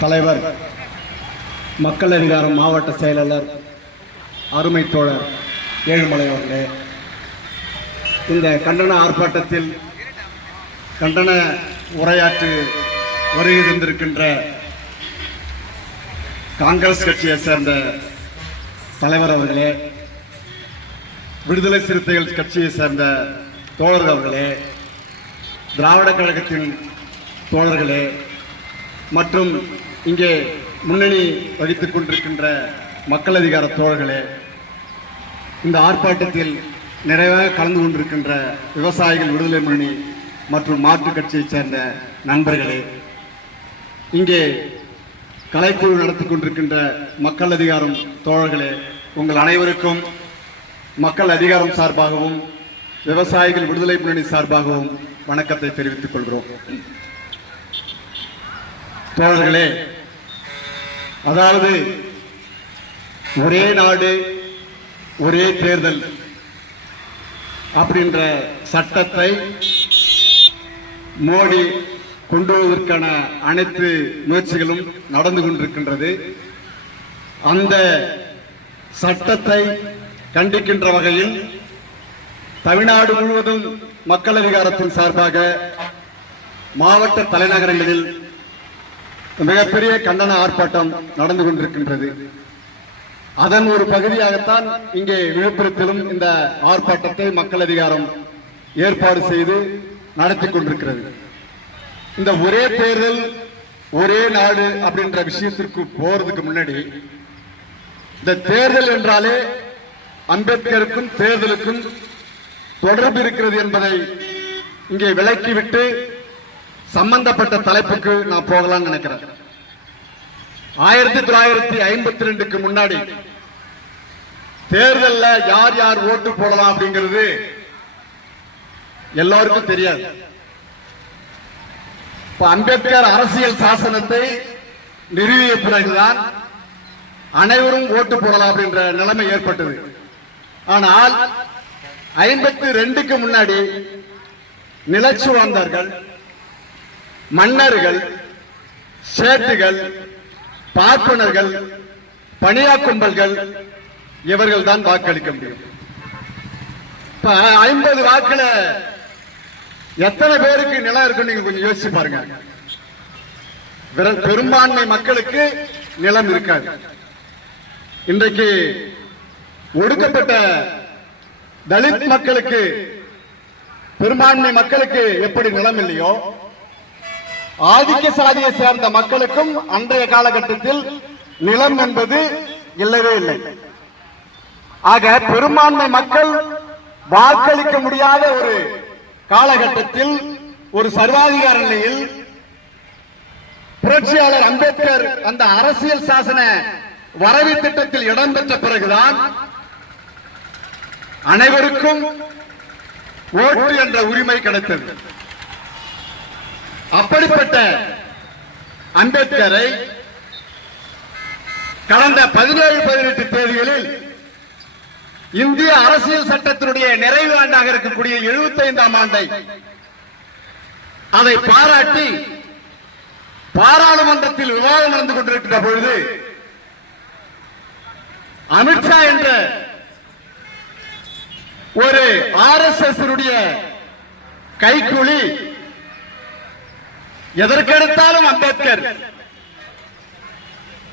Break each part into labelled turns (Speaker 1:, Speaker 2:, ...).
Speaker 1: தலைவர் மக்கள் அதிகாரம் மாவட்ட செயலாளர் அருமை தோழர் ஏழுமலை அவர்களே. இந்த கண்டன ஆர்ப்பாட்டத்தில் கண்டன உரையாற்றி வருகை தந்திருக்கின்ற காங்கிரஸ் கட்சியை சேர்ந்த தலைவர் அவர்களே விடுதலை சிறுத்தைகள் கட்சியை சேர்ந்த தோழர்கள் அவர்களே திராவிட கழகத்தின் தோழர்களே மற்றும் இங்கே முன்னணி வகித்துக் கொண்டிருக்கின்ற மக்கள் அதிகார தோழர்களே இந்த ஆர்ப்பாட்டத்தில் நிறைவாக கலந்து கொண்டிருக்கின்ற விவசாயிகள் விடுதலை முன்னணி மற்றும் மாற்றுக் கட்சியைச் சேர்ந்த நண்பர்களே இங்கே கலைக்குழு நடத்தி கொண்டிருக்கின்ற மக்கள் அதிகாரம் தோழர்களே உங்கள் அனைவருக்கும் மக்கள் அதிகாரம் சார்பாகவும் விவசாயிகள் விடுதலை முன்னணி சார்பாகவும் வணக்கத்தை தெரிவித்துக் கொள்கிறோம். தோழர்களே அதாவது ஒரே நாடு ஒரே தேர்தல் அப்படின்ற சட்டத்தை மோடி கொண்டு வருவதற்கான அனைத்து முயற்சிகளும் நடந்து கொண்டிருக்கின்றது. அந்த சட்டத்தை கண்டிக்கின்ற வகையில் தமிழ்நாடு முழுவதும் மக்கள் அதிகாரத்தின் சார்பாக மாவட்ட தலைநகரங்களில் மிகப்பெரிய கண்டன ஆர்ப்பாட்டம் நடந்து கொண்டிருக்கின்றது. அதன் ஒரு பகுதியாகத்தான் இங்கே விழுப்புரத்திலும் இந்த ஆர்ப்பாட்டத்தை மக்கள் அதிகாரம் ஏற்பாடு செய்து நடத்தி கொண்டிருக்கிறது. இந்த ஒரே தேர்தல் ஒரே நாடு அப்படின்ற விஷயத்திற்கு போறதுக்கு முன்னாடி இந்த தேர்தல் என்றாலே அம்பேத்கருக்கும் தேர்தலுக்கும் தொடர்பு இருக்கிறது என்பதை இங்கே விளக்கிவிட்டு சம்பந்தப்பட்ட தலைப்புக்கு நான் போகலாம்னு நினைக்கிறேன். ஆயிரத்தி தொள்ளாயிரத்தி ஐம்பத்தி ரெண்டுக்கு முன்னாடி தேர்தல்ல யார் யார் ஓட்டு போடலாம் அப்படிங்கிறது எல்லாருக்கும் தெரியாது. அம்பேத்கர் அரசியல் சாசனத்தை நிறுவிய பிறகுதான் அனைவரும் ஓட்டு போடலாம் அப்படின்ற நிலைமை ஏற்பட்டது. ஆனால் ஐம்பத்தி ரெண்டுக்கு முன்னாடி நிலச்சுவாந்தார்கள் மன்னர்கள் சேட்டுகள் பார்ப்பனர்கள் பணியா கும்பல்கள் இவர்கள் தான் வாக்களிக்க முடியும். ஐம்பது வாக்குல எத்தனை பேருக்கு நிலம் இருக்குன்னு நீங்க கொஞ்சம் யோசிச்சு பாருங்க. பெரும்பான்மை மக்களுக்கு நிலம் இருக்காது. இன்றைக்கு ஒடுக்கப்பட்ட தலித் மக்களுக்கு பெரும்பான்மை மக்களுக்கு எப்படி நிலம் இல்லையோ ஆதிக்க சாதியை சேர்ந்த மக்களுக்கும் அன்றைய காலகட்டத்தில் நிலம் என்பது இல்லவே இல்லை. ஆக பெரும்பான்மை மக்கள் வாக்களிக்க முடியாத ஒரு காலகட்டத்தில் ஒரு சர்வாதிகார நிலையில் புரட்சியாளர் அம்பேத்கர் அந்த அரசியல் சாசன வரவு திட்டத்தில் இடம்பெற்ற பிறகுதான் அனைவருக்கும் ஓட்டு என்ற உரிமை கிடைத்தது. அப்படிப்பட்ட அம்பேத்கரை கடந்த பதினேழு பதினெட்டு தேதிகளில் இந்திய அரசியல் சட்டத்தினுடைய நிறைவு ஆண்டாக இருக்கக்கூடிய 75ஆம் ஆண்டை அதை பாராட்டி பாராளுமன்றத்தில் விவாதம் நடந்து கொண்டிருக்கின்ற பொழுது அமித்ஷா என்ற ஒரு ஆர் எஸ் எஸ் கைக்கூலி எதற்கெடுத்தாலும் அம்பேத்கர்.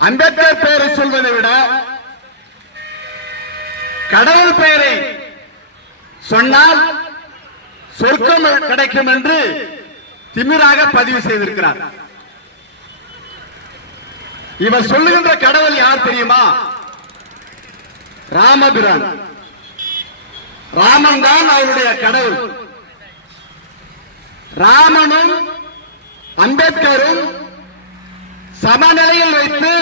Speaker 1: அம்பேத்கர் பெயரை சொல்வதை விட கடவுள் பெயரை சொன்னால் சொர்க்கம் கிடைக்கும் என்று திமிராக பதிவு செய்திருக்கிறார். இவர் சொல்லுகின்ற கடவுள் யார் தெரியுமா? ராமபிரான். ராமன் தான் அவருடைய கடவுள். ராமனும் அம்பேத்கரும் சமநிலையில் வைத்து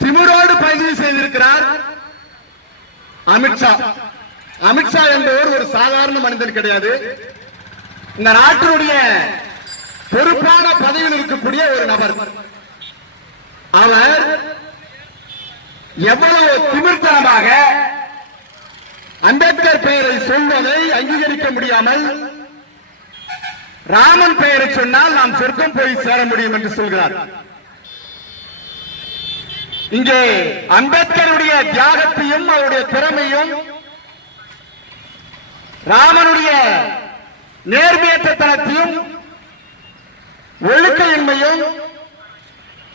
Speaker 1: திமுரோடு பதிவு செய்திருக்கிறார் அமித்ஷா அமித்ஷா என்பவர் ஒரு சாதாரண மனிதன் கிடையாது. இந்த நாட்டினுடைய பொறுப்பான பதவியில் இருக்கக்கூடிய ஒரு நபர். அவர் எவ்வளவு திமிர்த்தனமாக அம்பேத்கர் பெயரை சொல்வதை அங்கீகரிக்க முடியாமல் ராமன் பெயரை சொன்னால் நாம் சொர்க்கம் போய் சேர முடியும் என்று சொல்கிறார். இங்கே அம்பேத்கருடைய தியாகத்தையும் அவருடைய திறமையும் ராமனுடைய நேர்மையற்றத்தனத்தையும் ஒழுக்கையின்மையும்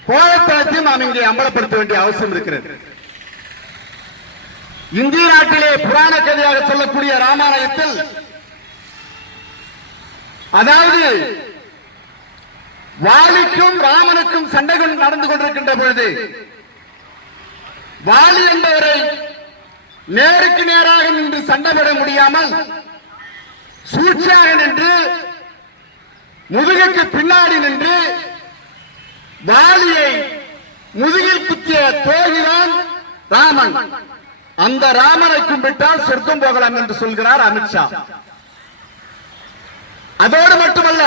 Speaker 1: கோலத்தனத்தையும் நாம் இங்கே அம்பலப்படுத்த வேண்டிய அவசியம் இருக்கிறது. இந்திய நாட்டிலே புராண கதையாக சொல்லக்கூடிய ராமாயணத்தில் அதாவது வாலிக்கும் ராமனுக்கும் சண்டை நடந்து கொண்டிருக்கின்ற பொழுது வாலி என்பவரை நேருக்கு நேராக நின்று சண்டை போட முடியாமல் சூழ்ச்சியாக நின்று முதுகுக்கு பின்னாடி நின்று வாலியை முதுகில் குத்திய தோகிதான் ராமன். அந்த ராமனை கும்பிட்டால் சொர்க்கம் போகலாம் என்று சொல்கிறார் அமித்ஷா. அதோடு மட்டுமல்ல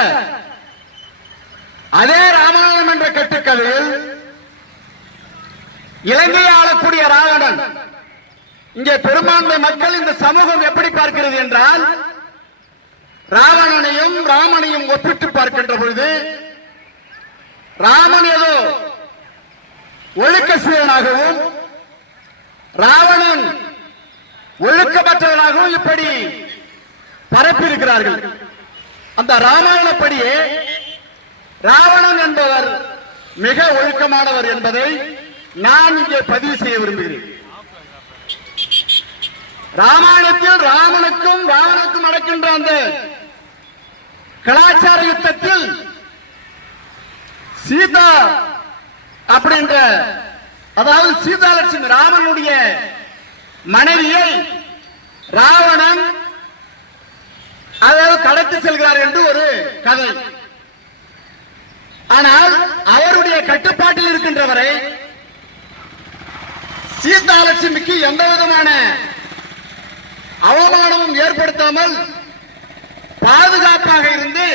Speaker 1: அதே ராமாயணம் என்ற கட்டுக்கதையில் இலங்கையை ஆளக்கூடிய ராவணன் இங்கே பெரும்பான்மை மக்கள் இந்த சமூகம் எப்படி பார்க்கிறது என்றால் ராவணனையும் ராமனையும் ஒப்பிட்டு பார்க்கின்ற பொழுது ராமன் ஏதோ ஒழுக்க சீரனாகவும் ராவணன் ஒழுக்கப்பட்டவனாகவும் இப்படி பரப்பியிருக்கிறார்கள். அந்த ராமாயணப்படியே ராவணன் என்பவர் மிக ஒழுக்கமானவர் என்பதை நான் இங்கே பதிவு செய்ய விரும்புகிறேன். ராமாயணத்தில் ராமனுக்கும் ராவனுக்கும் நடக்கின்ற அந்த கலாச்சார யுத்தத்தில் சீதா அப்படின்ற அதாவது சீதாலட்சுமி ராமனுடைய மனைவியை ராவணன் அதாவது கடத்தி செல்கிறார் என்று ஒரு கதை. ஆனால் அவருடைய கட்டுப்பாட்டில் இருக்கின்றவரை சீதாலட்சுமிக்கு எந்த விதமான அவமானமும் ஏற்படுத்தாமல் பாதுகாப்பாக இருந்து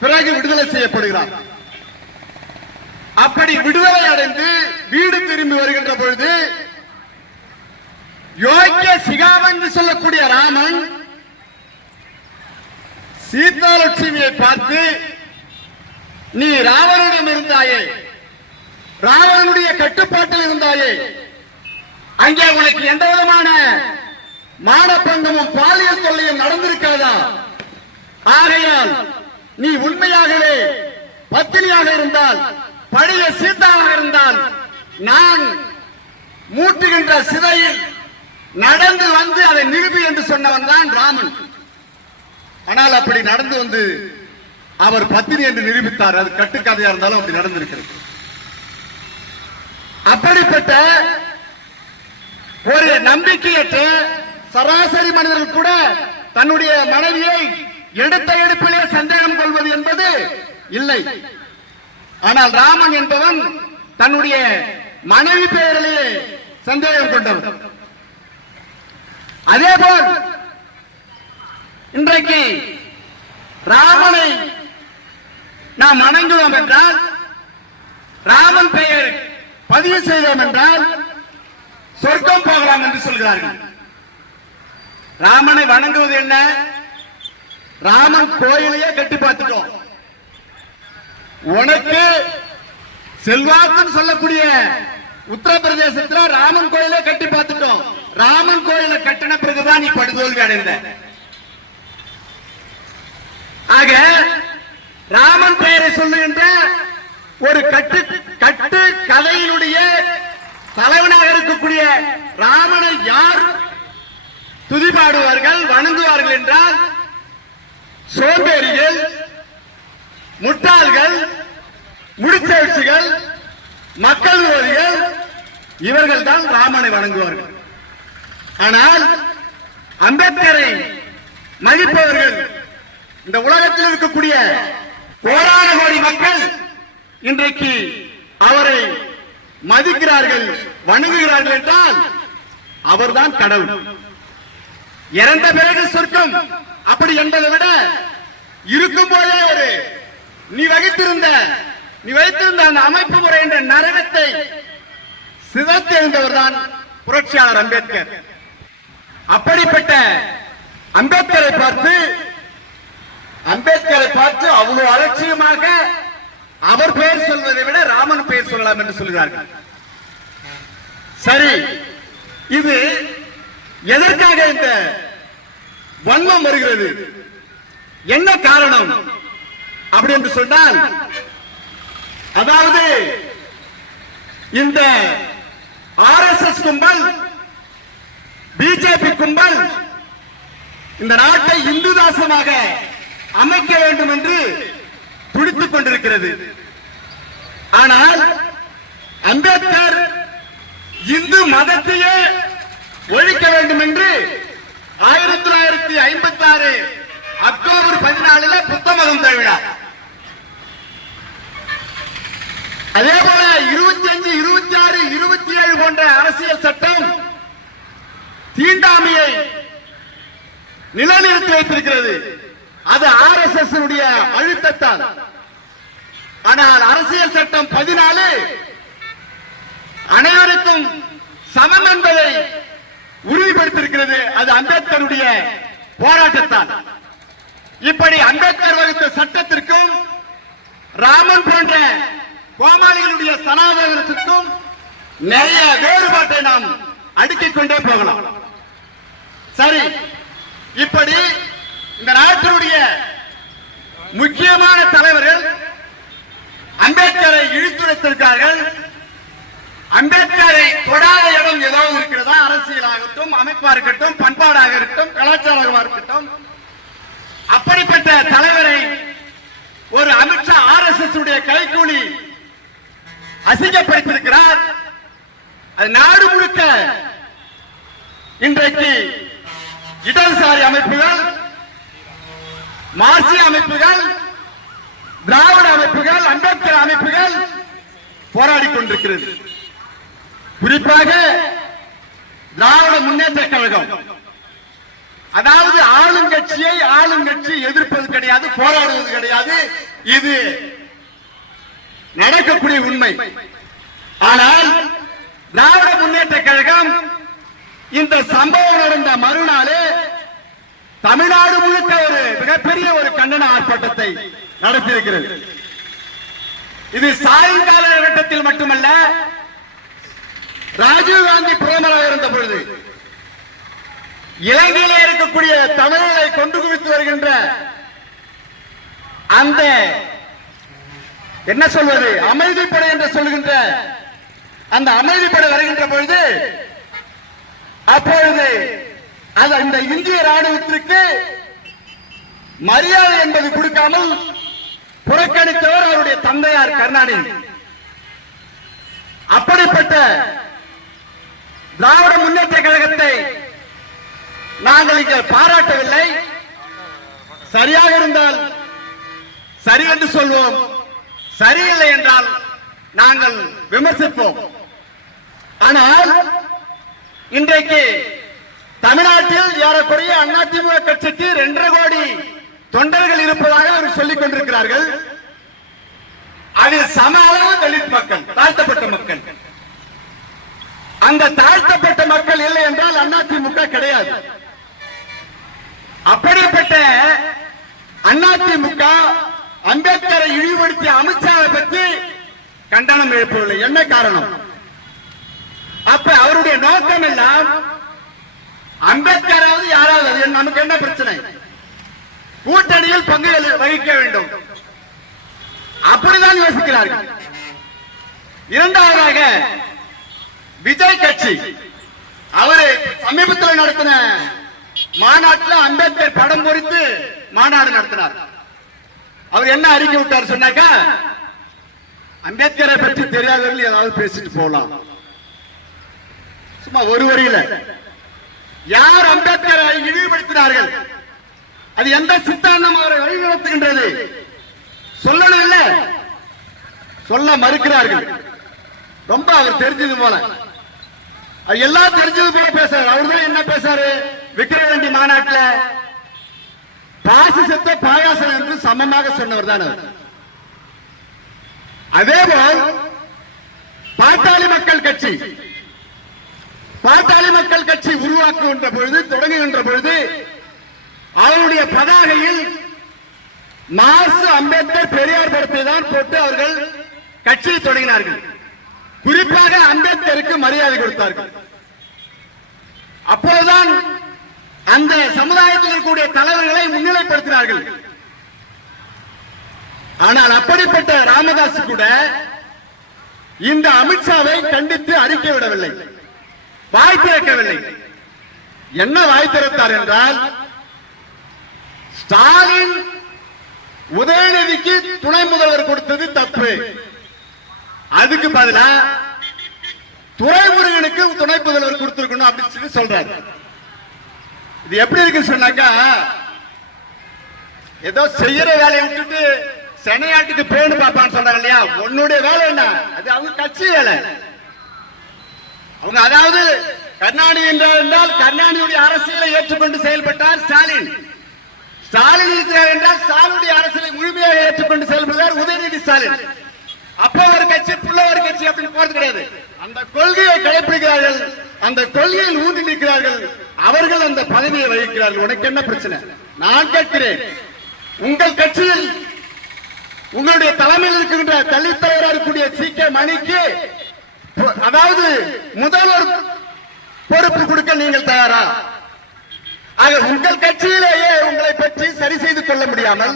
Speaker 1: பிறகு விடுதலை செய்யப்படுகிறார். அப்படி விடுதலை அடைந்து வீடு திரும்பி வருகின்ற பொழுது யோக்கிய சிகாமன் என்று சொல்லக்கூடிய ராமன் சீதாலட்சுமியை பார்த்து நீ ராவணனிடம் இருந்தாயே? ராவணனுடைய கட்டுப்பாட்டில் இருந்தாயே? அங்கே உனக்கு எந்த விதமான மானப்பங்கமும் பாலியல் தொல்லையும் நடந்திருக்காதா? ஆகையால் நீ உண்மையாகவே பத்தினியாக இருந்தால் பழைய சீதாவாக இருந்தால் நான் மூட்டுகின்ற சிதையில் நடந்து வந்து அதை நிரூபி என்று சொன்னவன் தான் ராமன். ஆனால் அப்படி நடந்து வந்து அவர் பத்தினி என்று நிரூபித்தார். அது கட்டுக்கதையா இருந்தாலும் அப்படி நடந்திருக்கிறது. அப்படிப்பட்ட ஒரு நம்பிக்கையற்ற சராசரி மனிதர்கள் கூட தன்னுடைய மனைவியை எடுத்த எடுப்பிலே சந்தேகம் கொள்வது என்பது இல்லை. ஆனால் ராமன் என்பவன் தன்னுடைய மனைவி பெயரிலேயே சந்தேகம் கொண்டவன். அதேபோல் இன்றைக்கு ராமனை நாம் வணங்குவோம் என்றால் ராமன் பெயர் பதிவு செய்தோம் என்றால் சொர்க்கம் போகலாம் என்று சொல்கிறார்கள். ராமனை வணங்குவது என்ன? ராமன் கோயிலையே கட்டி பார்த்துட்டோம். உனக்கு செல்வாக்குன்னு சொல்லக்கூடிய உத்தரப்பிரதேசத்தில் ராமன் கோயிலை கட்டி பார்த்துட்டோம். ராமன் கோயிலை கட்டின பிறகுதான் நீ படுதோல்வி அடைந்த. ஆக ராமன் பெயரை சொல்லுகின்ற ஒரு கட்டு கட்டு கதையினுடைய தலைவனாக இருக்கக்கூடிய ராமனை யார் துதிபாடுவார்கள் வணங்குவார்கள் என்றால் சோம்பேறிகள் முட்டாள்கள் முடிச்சேர்ச்சிகள் மக்கள் விரோதிகள் இவர்கள் தான் ராமனை வணங்குவார்கள். ஆனால் அம்பேத்கரை மதிப்பவர்கள் இந்த உலகத்தில் இருக்கக்கூடிய கோடான கோடி மக்கள் இன்றைக்கு அவரை மதிக்கிறார்கள் வணங்குகிறார்கள் என்றால் அவர்தான் கடவுள். இறந்த பிறகு சொர்க்கம் அப்படி என்பதை விட இருக்கும் போதே ஒரு நீ வகித்திருந்த நீ வைத்திருந்த அந்த அமைப்பு முறை என்ற நரகத்தை சிதைத்தெழுந்தவர் தான் புரட்சியாளர் அம்பேத்கர். அப்படிப்பட்ட அம்பேத்கரை பார்த்து அம்பேத்கரை பார்த்து அவ்வளவு அலட்சியமாக அவர் பெயர் சொல்வதை விட ராமன் பெயர் சொல்லலாம் என்று சொல்கிறார்கள். சரி இது எதற்காக இந்த வன்மம் வருகிறது? என்ன காரணம் அப்படி என்று சொன்னால் அதாவது இந்த ஆர்எஸ்எஸ் கும்பல் பிஜேபி கும்பல் இந்த நாட்டை இந்து தாசமாக அமைக்க வேண்டும் என்று துடித்துக் கொண்டிருக்கிறது. ஆனால் அம்பேத்கர் இந்து மதத்தையே ஒழிக்க வேண்டும் என்று ஆயிரத்தி தொள்ளாயிரத்தி ஐம்பத்தி ஆறு அக்டோபர் பதினாலுல புத்த மதம் தழுவினார். அதே போல இருபத்தி அஞ்சு இருபத்தி ஆறு இருபத்தி ஏழு போன்ற அரசியல் சட்டம் தீண்டாமையை நிலைநிறுத்தி வைத்திருக்கிறது. அது ஆர் எஸ் எஸ் அழுத்தத்தால். ஆனால் அரசியல் சட்டம் பதினாலு அனைவருக்கும் சமம் என்பதை உறுதிப்படுத்தியிருக்கிறது அது அம்பேத்கருடைய போராட்டத்தால். இப்படி அம்பேத்கர் வகுத்த சட்டத்திற்கும் ராமன் போன்ற கோமாளிகளுடைய சனாதனத்திற்கும் நிறைய வேறுபாட்டை நாம் அடுக்கிக் கொண்டே போகலாம். சரி இப்படி இந்த நாட்டினுடைய முக்கியமான தலைவர்கள் அம்பேத்கரை இழுத்துரைத்திருக்கார்கள் அம்பேத்கரை தொடாத இடம் ஏதாவது இருக்கிறதா? அரசியலாகட்டும் அமைப்பா இருக்கட்டும் பண்பாடாக இருக்கட்டும் கலாச்சாரமாக இருக்கட்டும். அப்படிப்பட்ட தலைவரை ஒரு அமித்ஷா ஆர் எஸ் எஸ் உடைய கைகூலி அசிங்கப்படுத்தியிருக்கிறார். அது நாடு முழுக்க இன்றைக்கு இடதுசாரி அமைப்புகள் மார்சி அமைப்புகள் திராவிட அமைப்புகள் அம்பேத்கர் அமைப்புகள் போராடி கொண்டிருக்கிறது. குறிப்பாக திராவிட முன்னேற்ற கழகம். அதாவது ஆளுங்கட்சியை ஆளுங்கட்சி எதிர்ப்பது கிடையாது போராடுவது கிடையாது. இது நடக்கக்கூடிய உண்மை. ஆனால் திராவிட முன்னேற்ற கழகம் இந்த சம்பவம் நடந்த மறுநாளே தமிழ்நாடு முழுக்க ஒரு மிகப்பெரிய ஒரு கண்டன ஆர்ப்பாட்டத்தை நடத்தியிருக்கிறது. இது சாயங்கால கட்டத்தில் மட்டுமல்ல ராஜீவ் காந்தி பிரதமராக இருந்த பொழுது இலங்கையிலே இருக்கக்கூடிய தமிழர்களை கொண்டு குவித்து வருகின்ற அந்த என்ன சொல்வது அமைதிப்படை என்று சொல்கின்ற அந்த அமைதிப்படை வருகின்ற பொழுது அப்பொழுது அது அந்த இந்திய ராணுவத்திற்கு மரியாதை என்பது கொடுக்காமல் புறக்கணித்தவர் அவருடைய தந்தையார் கருணாநிதி. அப்படிப்பட்ட திராவிட முன்னேற்ற கழகத்தை நாங்கள் இங்கே பாராட்டவில்லை. சரியாக இருந்தால் சரி என்று சொல்வோம். சரியில்லை என்றால் நாங்கள் விமர்சிப்போம். ஆனால் இன்றைக்கு தமிழ்நாட்டில் ஏறக்குறைய அதிமுக கட்சிக்கு இரண்டரை கோடி தொண்டர்கள் இருப்பதாக அவர் சொல்லிக் கொண்டிருக்கிறார்கள். அதில் சம அளவு தலித் மக்கள் தாழ்த்தப்பட்ட மக்கள். அந்த தாழ்த்தப்பட்ட மக்கள் இல்லை என்றால் அதிமுக கிடையாது. அப்படிப்பட்ட அதிமுக அம்பேத்கரை இழிவுபடுத்திய அமித்ஷாவை பற்றி கண்டனம் எழுப்பவில்லை. என்ன காரணம்? அப்ப அவருடைய நோக்கம் எல்லாம் அம்பேத்கராவது யாராவது அது நமக்கு என்ன பிரச்சனை? கூட்டணியில் பங்கு வகிக்க வேண்டும். அப்படிதான் யோசிக்கிறார்கள். இரண்டாவதாக விஜய் கட்சி. அவரு சமீபத்தில் நடத்தின மாநாட்டில் அம்பேத்கர் படம் பொறித்து மாநாடு நடத்தினார். அவர் என்ன அறிக்கை விட்டார் சொன்னாக்கா அம்பேத்கரை பற்றி தெரியாதவர்கள் ஏதாவது பேசிட்டு போகலாம். சும்மா ஒரு வரியில. யார் அம்பேத்கரை இழிவுபடுத்தினார்கள்? அது எந்த சித்தாந்தம் அவரை வழிநடத்துகின்றது? சொல்லணும் இல்ல? சொல்ல மறுக்கிறார்கள். ரொம்ப அவர் தெரிஞ்சது போல. அது எல்லாம் தெரிஞ்சது போல பேசுறாரு. அவர் தான் என்ன பேசாரு விக்கிரவாண்டி மாநாட்டில் பாசிசத்தை பாயாசம் என்று சமமாக சொன்னவர் தான் அவர். அதேபோல் பாட்டாளி மக்கள் கட்சி பாட்டாளி மக்கள் கட்சி உருவாக்குகின்ற பொழுது தொடங்குகின்ற பொழுது அவருடைய பதாகையில் மாசு அம்பேத்கர் பெரியார் படத்தை தான் போட்டு அவர்கள் கட்சியை தொடங்கினார்கள். குறிப்பாக அம்பேத்கருக்கு மரியாதை கொடுத்தார்கள். அப்போதுதான் அந்த சமுதாயத்தில் இருக்கக்கூடிய தலைவர்களை முன்னிலைப்படுத்தினார்கள். ஆனால் அப்படிப்பட்ட ராமதாஸ் கூட இந்த அமித்ஷாவை கண்டித்து அறிக்கை விடவில்லை. வாய் திறக்கவில்லை. என்ன வாய் திறத்தார் என்றால் ஸ்டாலின் உதயநிதிக்கு துணை முதல்வர் கொடுத்தது தப்பு. அதுக்கு பதிலா துறைமுருகனுக்கு துணை முதல்வர் கொடுத்திருக்கணும் அப்படின்னு சொல்லி சொல்றாரு. இது எப்படி இருக்கு சொன்னாக்கா ஏதோ செய்யற வேலையை விட்டுட்டு சென்னையாட்டுக்கு பேணு பார்ப்பான்னு சொல்றாங்க இல்லையா? உன்னுடைய வேலை என்ன? அது அவங்க கட்சி வேலை. அவங்க அதாவது கருணாநிதி என்றால் என்றால் கருணாநிதியுடைய அரசியலை ஏற்றுக்கொண்டு செயல்பட்டார் ஸ்டாலின். ஸ்டாலின் இருக்கிறார் என்றால் ஸ்டாலினுடைய அரசியலை முழுமையாக ஏற்றுக்கொண்டு செயல்படுகிறார் உதயநிதி ஸ்டாலின். அப்போ ஒரு கட்சி புள்ள ஒரு கட்சி அப்படின்னு போறது கிடையாது. அந்த கொள்கையை கடைபிடிக்கிறார்கள் அந்த கொள்கையில் ஊன்றி நிற்கிறார்கள் அவர்கள் அந்த பதவியை வகிக்கிறார்கள். உனக்கு என்ன பிரச்சனை? நான் கேட்கிறேன். உங்கள் கட்சியில் உங்களுடைய தலைமையில் இருக்கின்ற தலித் தலைவராக இருக்கக்கூடிய சி கே மணிக்கு அதாவது முதல்வர் பொறுப்பு கொடுக்க நீங்கள் தயாரா? ஆக உங்கள் கட்சியிலேயே உங்களை பற்றி சரி செய்து கொள்ள முடியாமல்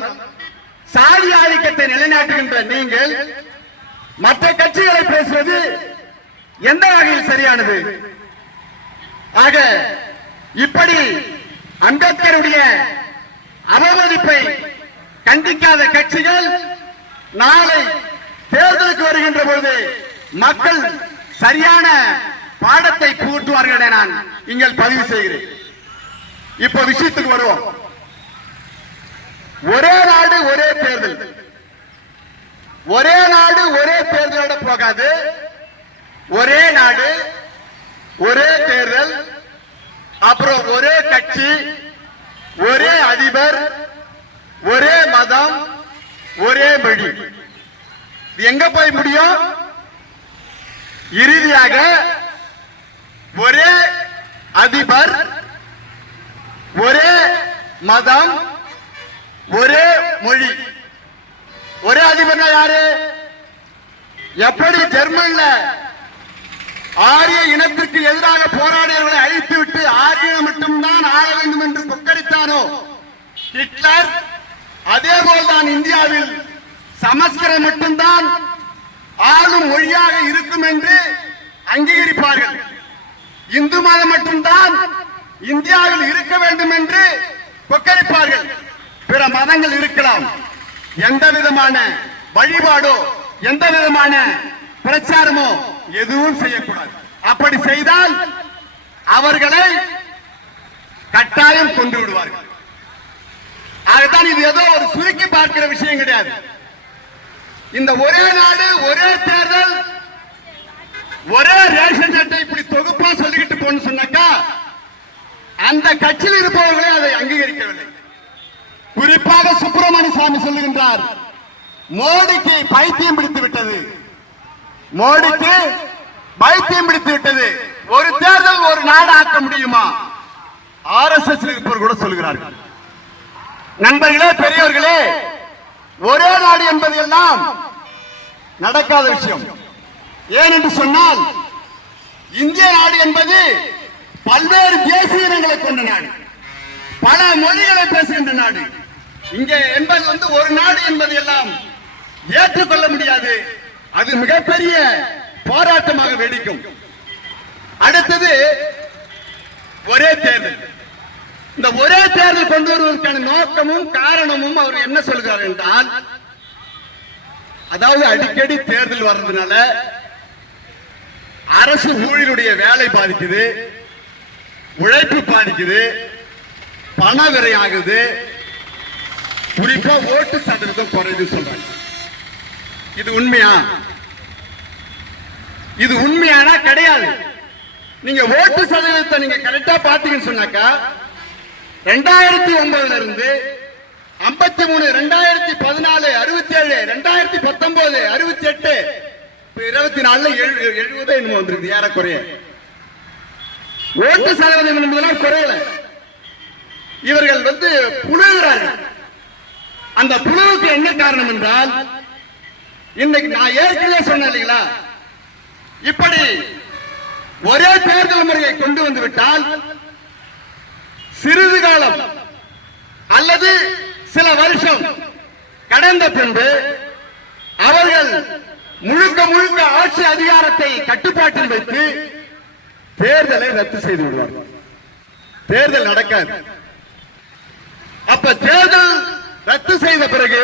Speaker 1: சாதி ஆதிக்கத்தை நிலைநாட்டுகின்ற நீங்கள் மற்ற கட்சிகளை பேசுவது எந்த வகையில் சரியானது? ஆக இப்படி அம்பேத்கருடைய அவமதிப்பை கண்டிக்காத கட்சிகள் நாளை தேர்தலுக்கு வருகின்ற பொழுது மக்கள் சரியான பாடத்தை புகட்டுவார்கள் என நான் இங்கே பதிவு செய்கிறேன். இப்ப விஷயத்துக்கு வருவோம். ஒரே நாடு ஒரே தேர்தல். ஒரே நாடு ஒரே தேர்தலோட போகாது. ஒரே நாடு ஒரே தேர்தல். அப்புறம் ஒரே கட்சி ஒரே அதிபர் ஒரே மதம் ஒரே மொழி. எங்க போய் முடியும்? இறுதியாக ஒரே அதிபர் ஒரே மதம் ஒரே மொழி. ஒரே அதிபர்னா யாரு? எப்படி ஜெர்மன்ல ஆரிய இனத்திற்கு எதிராக போராடியவர்களை அழித்து விட்டு ஆரியம் மட்டும்தான் ஆள வேண்டும் என்று கொக்கரித்தானோ ஹிட்லர் அதே போல்தான் இந்தியாவில் சமஸ்கிருதம் மட்டும்தான் ஆளும் மொழியாக இருக்கும் என்று அங்கீகரிப்பார்கள். இந்து மதம் மட்டும்தான் இந்தியாவில் இருக்க வேண்டும் என்று கொக்கரிப்பார்கள். பிற மதங்கள் இருக்கலாம். எந்த விதமான வழிபாடோ எந்த விதமான பிரச்சாரமோ எதுவும் செய்யக்கூடாது. அப்படி செய்தால் அவர்களை கட்டாயம் கொண்டு விடுவார்கள். ஆகத்தான் இது ஏதோ ஒரு சுருக்கி பார்க்கிற விஷயம் கிடையாது. இந்த ஒரே நாடு ஒரே தேர்தல் ஒரே ரேஷன் சட்டை இப்படி தொகுப்பா சொல்லிக்கிட்டு போன்னு சொன்னாக்கா அந்த கட்சியில் இருப்பவர்களே அதை அங்கீகரிக்கவில்லை. குறிப்பாக சுப்பிரமணிய சாமி சொல்லுகின்றார் மோடிக்கு பைத்தியம் பிடித்து விட்டது. மோடிக்கு பைத்தியம் பிடித்து விட்டது. ஒரு தேர்தல் ஒரு நாடு ஆக்க முடியுமா? ஆர் எஸ் எஸ் இருப்பவர் கூட சொல்கிறார்கள் நண்பர்களே பெரியவர்களே ஒரே நாடு என்பது எல்லாம் நடக்காத விஷயம். ஏன் என்று சொன்னால் இந்திய நாடு என்பது பல்வேறு தேசிய இனங்களை கொண்ட நாடு. பல மொழிகளை பேசுகின்ற நாடு. இங்கே என்பது வந்து ஒரு நாடு என்பது எல்லாம் ஏற்றுக்கொள்ள முடியாது. அது மிகப்பெரிய போராட்டமாக வெடிக்கும். அடுத்தது ஒரே தேர்தல். இந்த ஒரே தேர்தல் கொண்டு வருவதற்கான நோக்கமும் காரணமும் அவர் என்ன சொல்கிறார் என்றால் அதாவது அடிக்கடி தேர்தல் வர்றதுனால அரசு ஊழியருடைய வேலை பாதிக்குது உழைப்பு பாதிக்குது பண விரையாகுது குறிப்பா ஓட்டு சதவீதம் குறையுது சொல்றாங்க. இது உண்மையா? இது உண்மையானா கிடையாது. நீங்க ஓட்டு சதவீதத்தை நீங்க கரெக்டா பாத்தீங்கன்னு சொன்னாக்கா ரெண்டாயிரத்தி ஒன்பதுல இருந்து ஐம்பத்தி மூணு ரெண்டாயிரத்தி பதினாலு அறுபத்தி ஏழு ரெண்டாயிரத்தி பத்தொன்பது அறுபத்தி எட்டு இருபத்தி நாலுல எழு- எழுபது என்னமோ வந்திருக்கு ஏறக்குறைய ஓட்டு சதவீதம் என்பதெல்லாம் குறையல. இவர்கள் வந்து புழுகிறார்கள் அந்த புழுவுக்கு என்ன காரணம் என்றால் இன்னைக்கு நான் ஏற்கனவே சொன்னேன் இல்லைங்களா? இப்படி ஒரே தேர்தல் முறையை கொண்டு வந்து விட்டால் சிறிது காலம் அல்லது சில வருஷம். கடந்த பின்பு அவர்கள் முழுக்க முழுக்க ஆட்சி அதிகாரத்தை கட்டுப்பாட்டில் வைத்து தேர்தலை ரத்து செய்து விடுவார்கள். தேர்தல் நடக்காது. அப்ப தேர்தல் ரத்து செய்த பிறகு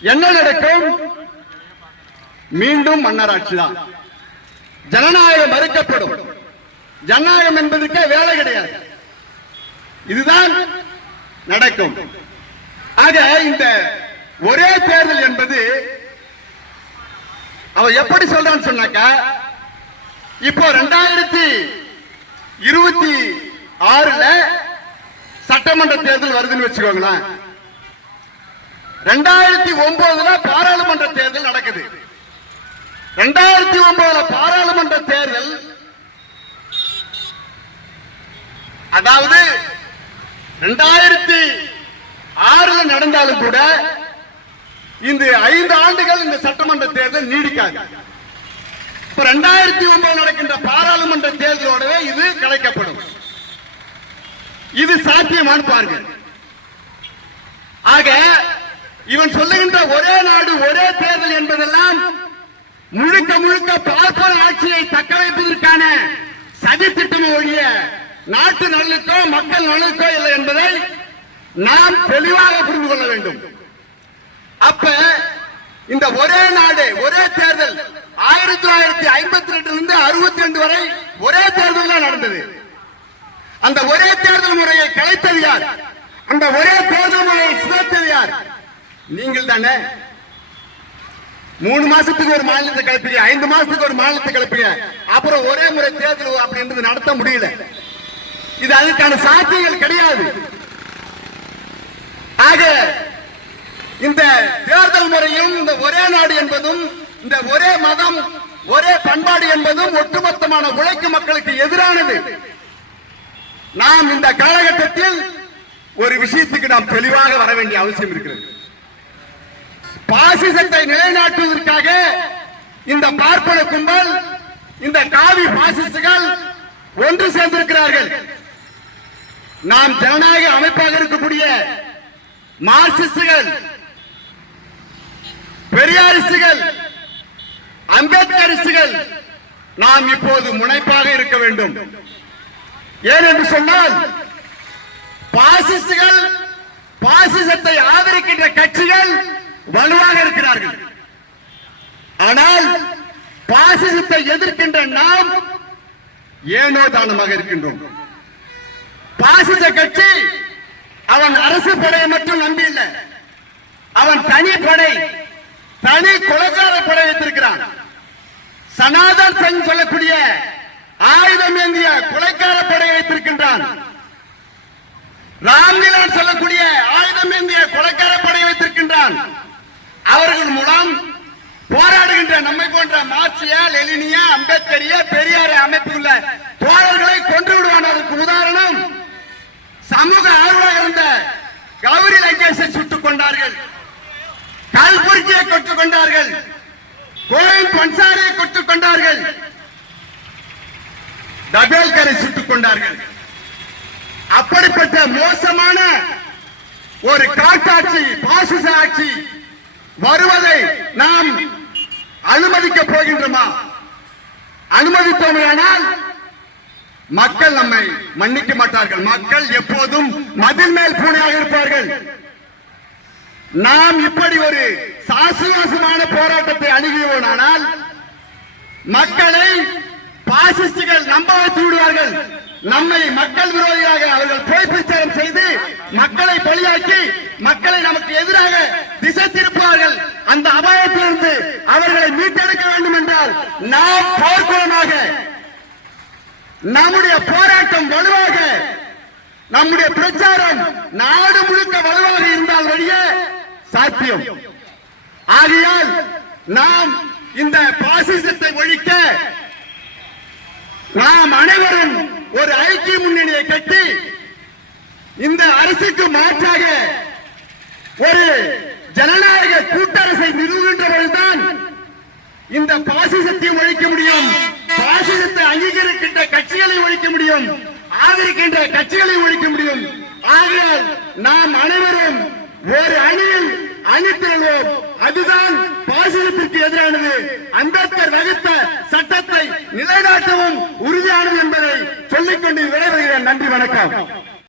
Speaker 1: என்ன நடக்கும்? மீண்டும் மன்னராட்சி தான். ஜனநாயகம் மறுக்கப்படும். ஜனநாயகம் என்பதற்கே வேலை கிடையாது. இதுதான் நடக்கும். ஆக இந்த ஒரே தேர்தல் என்பது அவன் எப்படி சொல்றான்னு சொன்னாக்கா இப்போ ரெண்டாயிரத்தி இருபத்தி ஆறுல சட்டமன்ற தேர்தல் வருதுன்னு வச்சுக்கோங்களேன். ரெண்டாயிரத்தி ஒன்பதுல பாராளுமன்ற தேர்தல் நடக்குது. ரெண்டாயிரத்தி ஒன்பதுல பாராளுமன்ற தேர்தல் அதாவது ரெண்டாயிரத்தி ஆறுல நடந்தாலும் கூட இந்த ஐந்து ஆண்டுகள் இந்த சட்டமன்ற தேர்தல் நீடிக்காது. இப்ப ரெண்டாயிரத்தி ஒன்பது நடக்கின்ற பாராளுமன்ற தேர்தலோடவே இது கலைக்கப்படும். இது சாத்தியமானு பாருங்க. ஆக இவன் சொல்லுகின்ற ஒரே நாடு ஒரே தேர்தல் என்பதெல்லாம் முழுக்க முழுக்க பார்ப்பன ஆட்சியை தக்க வைப்பதற்கான சதி திட்டம் ஒழிய நாட்டு நலனுக்கோ மக்கள் நலனுக்கோ இல்லை என்பதை நாம் தெளிவாக புரிந்து கொள்ள வேண்டும். அப்ப இந்த ஒரே நாடு ஒரே தேர்தல் ஆயிரத்தி தொள்ளாயிரத்தி ஐம்பத்தி ரெண்டுல இருந்து அறுபத்தி ரெண்டு வரை ஒரே தேர்தல் தான் நடந்தது. அந்த ஒரே தேர்தல் முறையை கலைத்தது யார்? அந்த ஒரே தேர்தல் முறையை சிதைத்தது யார்? நீங்கள் தானே. மூணு மாசத்துக்கு ஒரு மாநிலத்தை கலப்பீங்க ஐந்து மாசத்துக்கு ஒரு மாநிலத்தை கலப்பீங்க. அப்புறம் ஒரே முறை தேர்தல் அப்படின்றது நடத்த முடியல. இது அதுக்கான சாத்தியங்கள் கிடையாது. ஆக இந்த தேர்தல் முறையும் இந்த ஒரே நாடு என்பதும் இந்த ஒரே மதம் ஒரே பண்பாடு என்பதும் ஒட்டுமொத்தமான உழைக்கும் மக்களுக்கு எதிரானது. நாம் இந்த காலகட்டத்தில் ஒரு விஷயத்துக்கு நாம் தெளிவாக வர வேண்டிய அவசியம் இருக்கிறது. பாசிசத்தை நிலைநாட்டுவதற்காக இந்த பார்ப்பன கும்பல் இந்த காவி பாசிசுகள் ஒன்று சேர்ந்திருக்கிறார்கள். நாம் ஜனநாயக அமைப்பாக இருக்கக்கூடிய மார்க்சிஸ்டுகள் பெரியாரிஸ்டுகள் அம்பேத்கரிஸ்டுகள் நாம் இப்போது முனைப்பாக இருக்க வேண்டும். ஏன் என்று சொன்னால் பாசிஸ்டுகள் பாசிசத்தை ஆதரிக்கின்ற கட்சிகள் வலுவாக இருக்கிறார்கள். ஆனால் பாசிசத்தை எதிர்க்கின்ற நாம் ஏனோ தானமாக இருக்கின்றோம். பாசிச கட்சி அவன் அரசு படையை மட்டும் நம்பி இல்லை அவன் தனி படை தனி கொலைகார படை வைத்திருக்கிறான். சனாதன் சங் சொல்லக்கூடிய ஆயுதம் ஏந்திய கொலைக்கார படை வைத்திருக்கின்றான். ராம்நிலான் சொல்லக்கூடிய ஆயுதம் ஏந்திய கொலைக்கார படை வைத்திருக்கின்றான். அவர்கள் மூலம் போராடுகின்ற நம்மை போன்ற மார்க்சியா லெலினியா அம்பேத்கரிய அமைப்பு அமைப்புள்ள தோழர்களை கொன்று விடுவான். அதற்கு உதாரணம் சமூக ஆர்வலர் இருந்த கௌரி லங்கேஷை சுட்டுக் கொண்டார்கள். கல்புர்கியை கொட்டுக் கொண்டார்கள். கோயில் பன்சாரியை கொட்டுக் கொண்டார்கள். டபேல்கரை சுட்டுக் கொண்டார்கள். அப்படிப்பட்ட மோசமான ஒரு காட்டாட்சி பாசிச ஆட்சி வருவதை நாம் அனுமதிக்க போகின்றோமா? அனுமதித்தோமையானால் மக்கள் நம்மை மன்னிக்க மாட்டார்கள். மக்கள் எப்போதும் மதில் மேல் பூனையாக இருப்பார்கள். நாம் இப்படி ஒரு சாசுவாசமான போராட்டத்தை அணுகுவோனானால் மக்களை பாசிஸ்டுகள் நம்ப வைத்து விடுவார்கள். நம்மை மக்கள் விரோதியாக அவர்கள் பொய் பிரச்சாரம் செய்து மக்களை பலியாக்கி மக்களை நமக்கு எதிராக திசை திருப்புவார்கள். அந்த அபாயத்திலிருந்து அவர்களை மீட்டெடுக்க வேண்டும் என்றால் நாம் போர்க்குளமாக நம்முடைய போராட்டம் வலுவாக நம்முடைய பிரச்சாரம் நாடு முழுக்க வலுவாக இருந்தால் வழியே சாத்தியம். ஆகையால் நாம் இந்த பாசிசத்தை ஒழிக்க நாம் அனைவரும் ஒரு ஐக்கிய முன்னணியை கட்டி இந்த அரசுக்கு மாற்றாக ஒரு ஜனநாயக கூட்டரசை நிறுவுகின்ற தான் இந்த பாசிசத்தை ஒழிக்க முடியும். பாசிசத்தை அங்கீகரிக்கின்ற கட்சிகளை ஒழிக்க முடியும். ஆதரிக்கின்ற கட்சிகளை ஒழிக்க முடியும். ஆகையால் நாம் அனைவரும் ஒரு அணியில் அணித்திருவோம் அதுதான் பாசிசத்திற்கு எதிரானது. அம்பேத்கர் வகுத்த சட்டத்தை நிலைநாட்டவும் உறுதியானது என்பதை சொல்லிக்கொண்டு விடைபெறுகிறேன். நன்றி வணக்கம்.